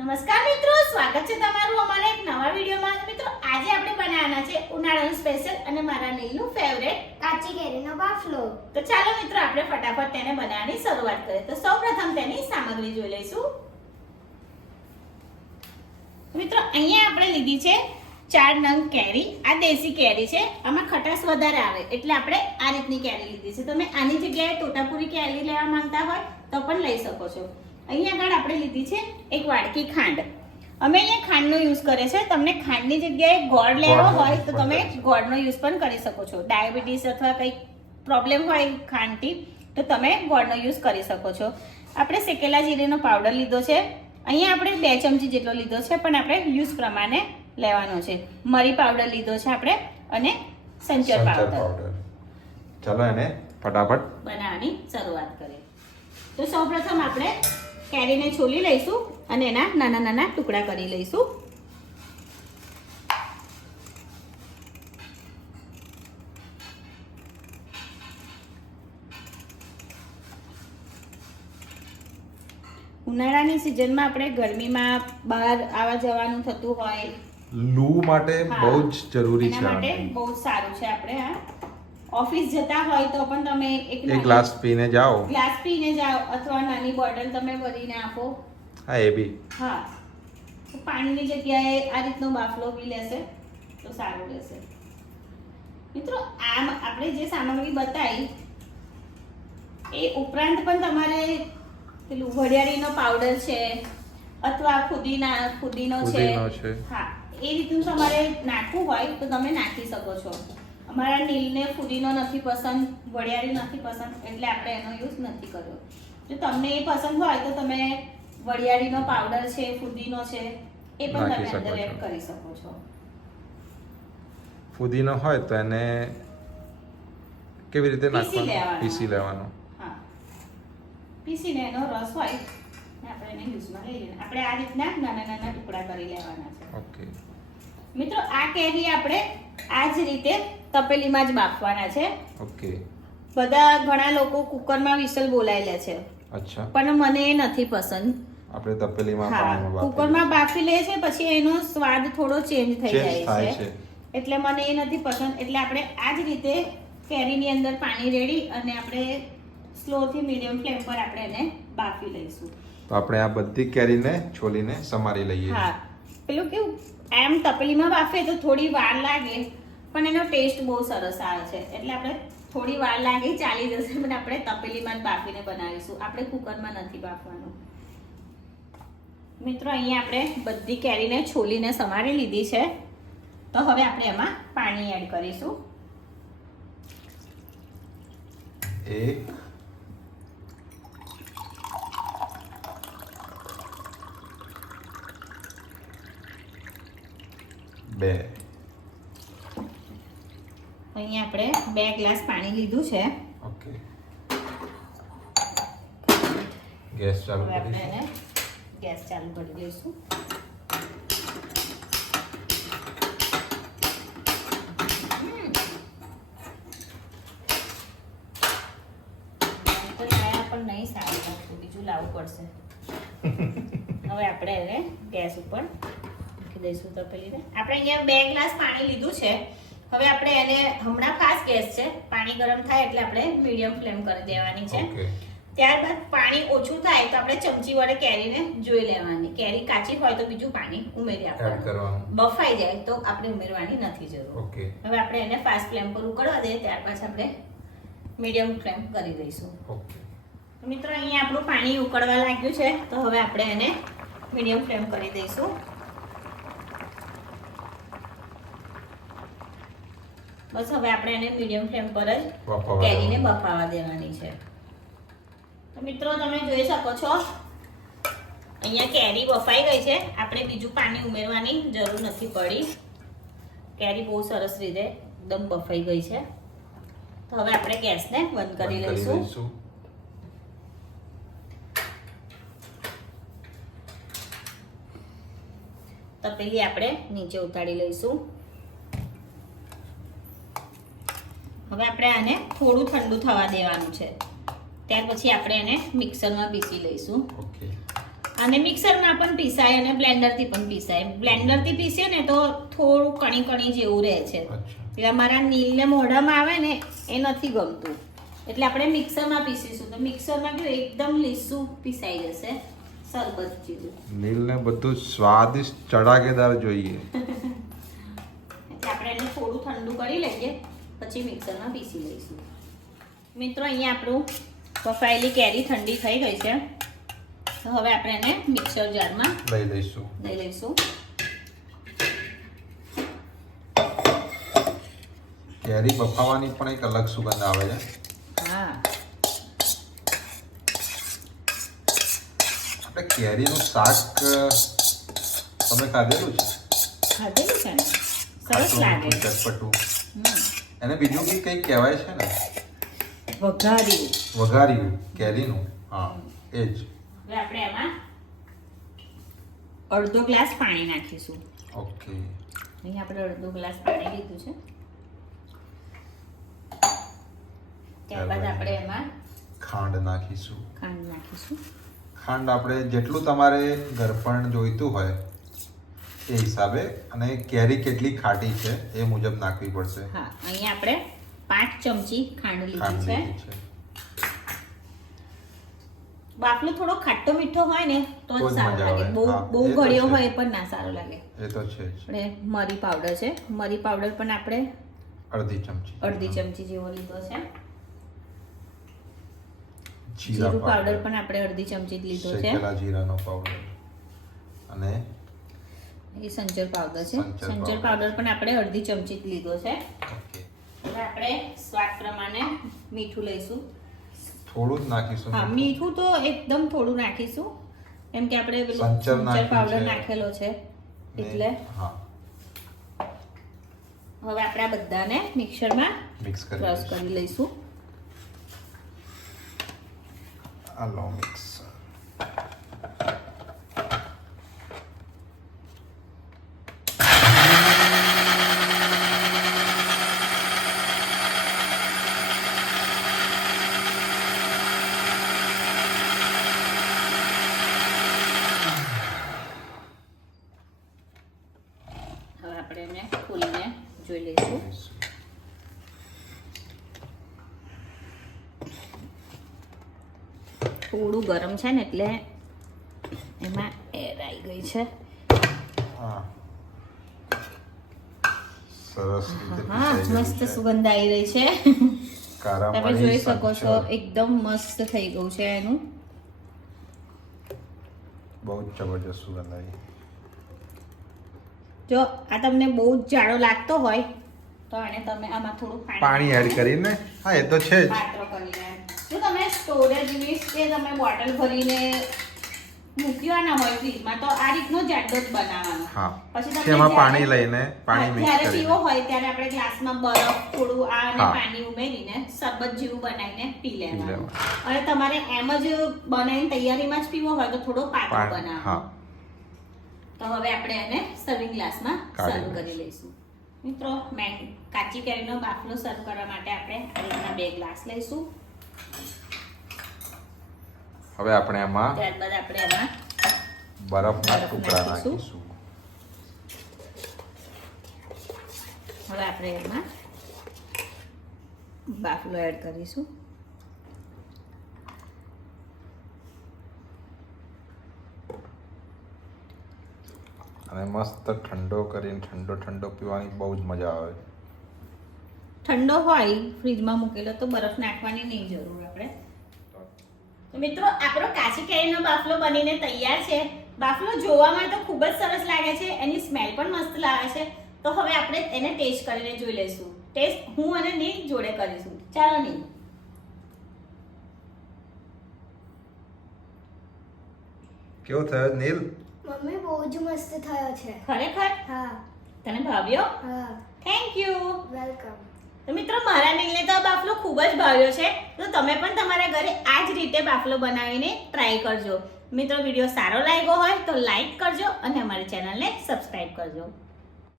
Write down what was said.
નમસ્કાર મિત્રો, સ્વાગત છે તમારું અમારા એક નવા વિડીયોમાં. મિત્રો આજે આપણે બનાવવાના છે ઉનાળાનું સ્પેશિયલ અને મારા નીલનું ફેવરેટ કાચી કેરીનો બાફલો. તો ચાલો મિત્રો આપણે ફટાફટ તેને બનાવવાની શરૂઆત કરીએ. તો સૌપ્રથમ તેની સામગ્રી જોઈ લઈશું. મિત્રો અહીંયા આપણે લીધી છે 4 નંગ કેરી. આ દેશી કેરી છે, આમાં ખટાશ વધારે આવે એટલે આપણે આ રીતની કેરી લીધી છે. તમે આની જગ્યાએ તોતાપુરી કેરી લેવા માંગતા હોય તો પણ લઈ શકો છો. અહીંયા આગળ આપણે લીધી છે 1 વાડકી ખાંડ. અમે અહીંયા ખાંડનો યુઝ કરે છે. તમને ખાંડની જગ્યાએ ગોળ લેવો હોય તો તમે ગોળનો યુઝ પણ કરી શકો છો. ડાયાબિટીસ અથવા કંઈક પ્રોબ્લેમ હોય ખાંડથી તો તમે ગોળનો યુઝ કરી શકો છો. આપણે શેકેલા જીરીનો પાવડર લીધો છે. અહીંયા આપણે 2 ચમચી જેટલો લીધો છે, પણ આપણે યુઝ પ્રમાણે લેવાનો છે. મરી પાવડર લીધો છે આપણે અને સંચર પાવડર. ચાલો એને ફટાફટ બનાવવાની શરૂઆત કરીએ. તો સૌપ્રથમ આપણે કેરીને છોલી લઈશું અને એના નાના નાના ટુકડા કરી લઈશું. ઉનાળાની સિઝનમાં આપણે ગરમીમાં બહાર આવવા જવાનું થતું હોય, લૂ માટે બહુ જ જરૂરી એના છે. માટે બહુ જ સારું છે. આપણે ઓફિસ જતા હોય તો પણ તમે એક ગ્લાસ પીને જાઓ. ગ્લાસ પીને જાઓ અથવા નાની બોટલ તમે ભરીને આપો. હા, એ બી. હા, તો પાણીની જગ્યાએ આ રીતનો બાફલો પી લેશે તો સારું રહેશે. મિત્રો આમ આપણે જે સામગ્રી બતાવી એ ઉપરાંત પણ તમારે પેલું વરિયાળીનો પાવડર છે અથવા ફુદીનો છે, હા, એ રીતનું તમારે નાખવું હોય તો તમે નાખી શકો છો. અમારા નીલને ફુદીનો નથી પસંદ, વરિયાળી નથી પસંદ એટલે આપણે એનો યુઝ નથી કર્યો. જો તમને એ પસંદ હોય તો તમે વરિયાળીનો પાવડર છે, ફુદીનો છે, એ પણ તમે અંદર એડ કરી શકો છો. ફુદીનો હોય તો એને કેવી રીતે નાખવાનો? પીસી લેવાનો. હા, પીસીને એનો રસ હોય ને આપણે એને યુઝમાં લઈ લઈએ. આપણે આ રીતના નાના નાના ટુકડા કરી લેવાના છે. ઓકે. મિત્રો આ કેરી આપણે આ જ રીતે તપેલીમાં જ બાફવાના છે. ઓકે. ઘણા લોકો કુકરમાં વિસલ બોલાવી લે છે, અચ્છા. પણ મને એ નથી પસંદ. આપણે તપેલીમાં હા, કુકરમાં બાફી લે છે પછી એનો સ્વાદ થોડો ચેન્જ થઈ જાય છે, એટલે મને એ નથી પસંદ. એટલે આપણે આ જ રીતે કેરીની અંદર પાણી રેડી અને આપણે સ્લો થી મીડિયમ ફ્લેમ પર આપણે એને બાફી લઈશું. તો આપણે આ બધી કેરીને છોલીને સમારી લઈએ. હા, પેલું કેવું એમ તપેલીમાં બાફે તો થોડી વાર લાગે પણ એનો ટેસ્ટ બહુ સરસ આવે છે. એટલે આપણે થોડી વાર લાગે ચાલી જશે, પણ આપણે તપેલીમાં જ બાફીને બનાવીશું. આપણે કુકરમાં નથી બાફવાનું. મિત્રો અહીંયા આપણે બધી કેરીને છોલીને સમારી લીધી છે. તો હવે આપણે એમાં પાણી એડ કરીશું. 1 2 અહીંયા આપણે 2 ગ્લાસ પાણી લીધું છે. ઓકે. ગેસ ચાલુ હવે આપણે કરીશું. એને ગેસ ચાલુ કરી દઈશું. પણ નહીં સારું લાગતું, બીજું લાવવું પડશે. હવે આપણે એને ગેસ ઉપર મૂકી દઈશું તપેલીને. આપણે અહીંયા 2 ગ્લાસ પાણી લીધું છે. હવે આપણે એને હમણાં ફાસ્ટ ગેસ છે, પાણી ગરમ થાય એટલે આપણે મીડિયમ ફ્લેમ કરી દેવાની છે. ઓકે. ત્યારબાદ પાણી ઓછું થાય તો આપણે ચમચી વડે કેરીને જોઈ લેવાની. કેરી કાચી હોય તો બીજું પાણી ઉમેરી એડ આપવાનું. કરવાનું. બફાઈ જાય તો આપણે ઉમેરવાની નથી જરૂર. ઓકે. હવે આપણે એને ફાસ્ટ ફ્લેમ પર ઉકળવા દઈએ, ત્યાર પછી આપણે મીડિયમ ફ્લેમ કરી દઈશું. ઓકે. મિત્રો અહીંયા આપણું પાણી ઉકળવા લાગ્યું છે તો હવે આપણે એને મીડિયમ ફ્લેમ કરી દઈશું. બસ હવે આપણે એને મીડિયમ ફ્લેમ પર જ કેરીને બફાવા દેવાની છે. તો મિત્રો તમે જોઈ શકો છો અહીંયા કેરી બફાઈ ગઈ છે. આપણે બીજું પાણી ઉમેરવાની જરૂર નથી પડી. કેરી બહુ સરસ રીતે એકદમ બફાઈ ગઈ છે. તો હવે આપણે ગેસને બંધ કરી લઈશું. તપેલી આપણે નીચે ઉતારી લઈશું. હવે આપણે આને થોડું ઠંડુ થવા દેવાનું છે. ત્યાર પછી આપણે એને મિક્સરમાં પીસી લઈશું. ઓકે. અને મિક્સરમાં પણ પીસાય અને બ્લેન્ડરથી પણ પીસાય. બ્લેન્ડરથી પીસીએ ને તો થોડું કણી કણી જેવું રહે છે. અચ્છા. એટલે અમારા નીલને મોઢામાં આવે ને એ નથી ગમતું, એટલે આપણે મિક્સરમાં પીસીશું. તો મિક્સરમાં કેવું એકદમ લીસું પીસાઈ જશે, સરબત જેવું. નીલને બધું સ્વાદિષ્ટ ચડાકેદાર જોઈએ. એટલે આપણે એને થોડું ઠંડુ કરી લઈએ, પછી મિક્સરમાં પીસી લઈશું. મિત્રો અહીંયા આપણું બફાયેલી કેરી ઠંડી થઈ ગઈ છે. તો હવે આપણે એને મિક્સર જારમાં લઈ લઈશું. કેરી બફાવાની પણ એક અલગ સુગંધ આવે છે. હા, આપણે કેરીનું શાક તમે ખાધેલું છે? ખાધેલું છે ને, સરસ ખાટું, લાગે. મીઠું, ચટપટું. હમ. એને બીજું બી કંઈક કહેવાય છે ને, વઘાર્યું. વઘાર્યું કેરીનું. હા, એ જ. હવે આપણે એમાં અડધો ગ્લાસ પાણી નાખીશું. ઓકે. અહીંયા આપણે અડધો ગ્લાસ પાણી લીધું છે. ત્યારબાદ આપણે એમાં ખાંડ નાખીશું. ખાંડ નાખીશું. ખાંડ આપણે જેટલું તમારે ગરપણ જોઈતું હોય એ હિસાબે, અને કેરી કેટલી ખાટી છે એ મુજબ નાખવી પડશે. હા, અહીંયા આપણે 5 ચમચી ખાંડ ખાંડ લીધી લીધી છે. છે. બાફલો થોડો ખાટો મીઠો હોય ને તો તો જ જ સારો મજા લાગે. આવે. બહુ હા, બહુ એ તો ગળ્યો છે. હોય એ પણ ના સારો લાગે. એ તો છે જ. આપણે મરી પાવડર છે, મરી પાવડર પણ આપણે અડધી ચમચી. અડધી ચમચી જેવો લીધો છે. જીરા જીરું પાવડર પણ આપણે અડધી ચમચી જ લીધો છે. શેકેલા જીરાનો પાવડર. અને એ સંચર પાવડર છે. સંચર સંચર પાવડર. પાવડર પણ આપણે અડધી ચમચી જ લીધો છે. ઓકે. હવે આપણે સ્વાદ પ્રમાણે મીઠું લઈશું. થોડું જ નાખીશું. હા, મીઠું તો એકદમ થોડું નાખીશું, કેમ કે આપણે પેલું સંચર સંચર પાવડર નાખ્યું છે. નાખેલો છે ને- એટલે. હા, હવે આપણે આ બધાને મિક્સરમાં મિક્સ કરી ક્રશ દઈશું. કરી લઈશું. આ લો મિક્સ. હવે આપણે એને ખોલીને જોઈ લઈશું. થોડું ગરમ છે ને એટલે એમાં એર આવી ગઈ છે. હા, સરસ રીતે હા, પીસાઈ ગયું મસ્ત છે. સુગંધ આવી રહી છે. કારા તમે મરી, જોઈ શકો છો, સંચર. એકદમ મસ્ત થઈ ગયું છે એનું. બહુ જ જબરજસ્ત સુગંધ આવી. જો આ તમને બહુ જ જાડો લાગતો હોય તો આને તમે આમાં થોડું પાણી એડ કરીને. હા, એ તો છે જ. પાત્રો કરીને જો તમે સ્ટોરેજની કે તમે બોટલ ભરીને મૂકવાના હોય ફ્રીજમાં તો આ રીતનો જાડો જ બનાવવાનો. હા, પછી તમે તેમાં જ્યારે- પાણી લઈને પાણી મિક્સ જ્યારે પીવો કરીને. હોય ત્યારે આપણે ગ્લાસમાં બરફ થોડું આ અને હા. પાણી ઉમેરીને શરબત જેવું બનાવીને પી લેવાનું. લેવાનું. અને તમારે એમ જ બનાવીને તૈયારીમાં જ પીવો હોય તો થોડો પાતળો પાણી. બનાવવાનો. હા, તો હવે આપણે એને સર્વિંગ ગ્લાસમાં કાઢી સર્વ કરી લઈશું. મિત્રો કાચી કેરીનો બાફલો સર્વ કરવા માટે આપણે આ રીતના 2 ગ્લાસ લઈશું. હવે આપણે એમાં ત્યારબાદ આપણે એમાં બરફના બરફ ટુકડા નાખીશું. નાખીશું. હવે આપણે એમાં બાફલો એડ કરીશું. અને મસ્ત ઠંડો કરીને ઠંડો પીવાની બહુ જ મજા આવે. ઠંડો હોય ફ્રીજમાં મૂકેલો તો બરફ નાખવાની નહીં જરૂર આપણે. તો મિત્રો આપણો કાચી કેરીનો બાફલો બનીને તૈયાર છે. બાફલો જોવામાં તો ખૂબ જ સરસ લાગે છે, એની સ્મેલ પણ મસ્ત લાગે છે. તો હવે આપણે એને ટેસ્ટ કરીને જોઈ લઈશું. ટેસ્ટ હું અને નીલ જોડે કરીશું. ચાલો નીલ. કેવો થયો નીલ? મમ્મી બહુ જ મસ્ત થયો છે. ખરેખર હા તને ભાવ્યો? હા થેન્ક યુ. વેલકમ. તો મિત્રો મારા નીલને તો આ બાફલો ખૂબ જ ભાવ્યો છે. તો તમે પણ તમારા ઘરે આ જ રીતે બાફલો બનાવીને ટ્રાય કરજો. મિત્રો વિડીયો સારો લાગ્યો હોય તો લાઈક કરજો અને અમારી ચેનલને સબસ્ક્રાઇબ કરજો.